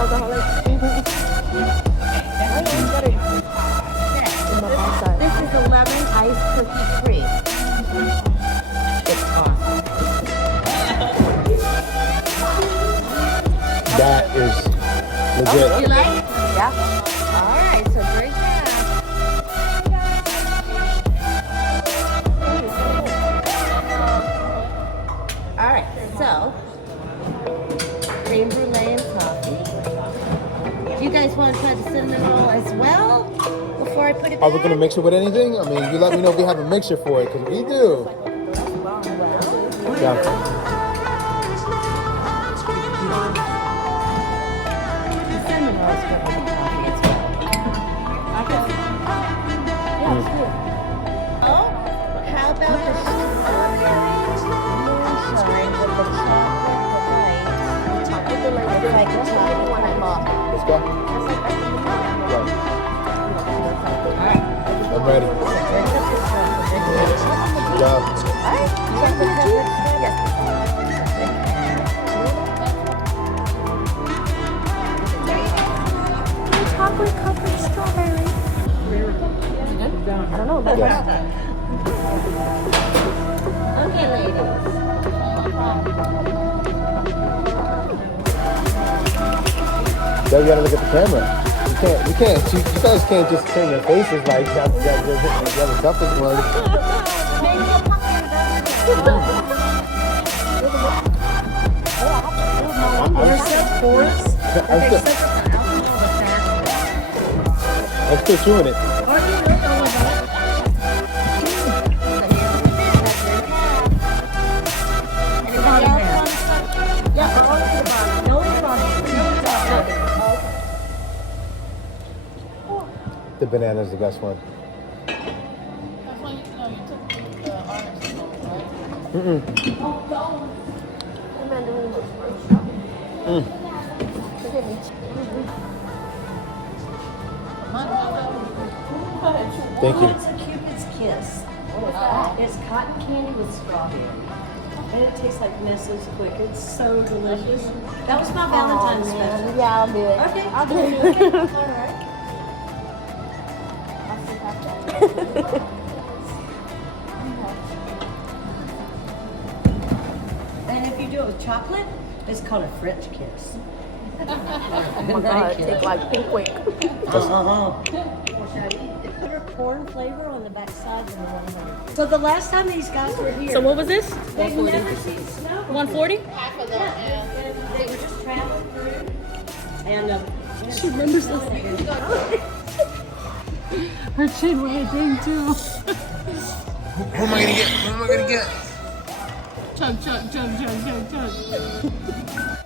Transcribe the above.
non-alcoholic. This is a lemon iced cookie cream. It's awesome. That is legit. You like? Yeah. All right, so drink that. All right, so cream brulee and coffee. Do you guys want to try the cinnamon roll as well before I put it back? Are we gonna mix it with anything? I mean, you let me know if we have a mixer for it, because we do. Yeah. The cinnamon roll is good with the coffee as well. Yeah, it's good. Oh, how about the strawberry moonshine with the chocolate light? It's like the one I bought. Let's go. I'm ready. Good job. Chocolate covered strawberry. I don't know. But Yes. Okay, ladies. Now you gotta look at the camera. You guys can't just turn your faces like that. You're the toughest one. I'm still chewing it. The banana is the best one. That's why you took the onyx gold, right? Thank you. It's a Cupid's Kiss. It's cotton candy with strawberry. And it tastes like Nestle's Quick. It's so delicious. That was my Valentine's special. yeah, I'll do it. Okay. I'll do it. All right. And if you do it with chocolate, it's called a French kiss. Oh my God, take like pink wick. Corn flavor on the backside of the 100. So the last time these guys were here, So what was this? they've never seen snow. 140? Yeah, and they were just traveling through, and She remembers this. Her chin was a thing too. Who am I gonna get? Chug, chug, chug, chug, chug, chug.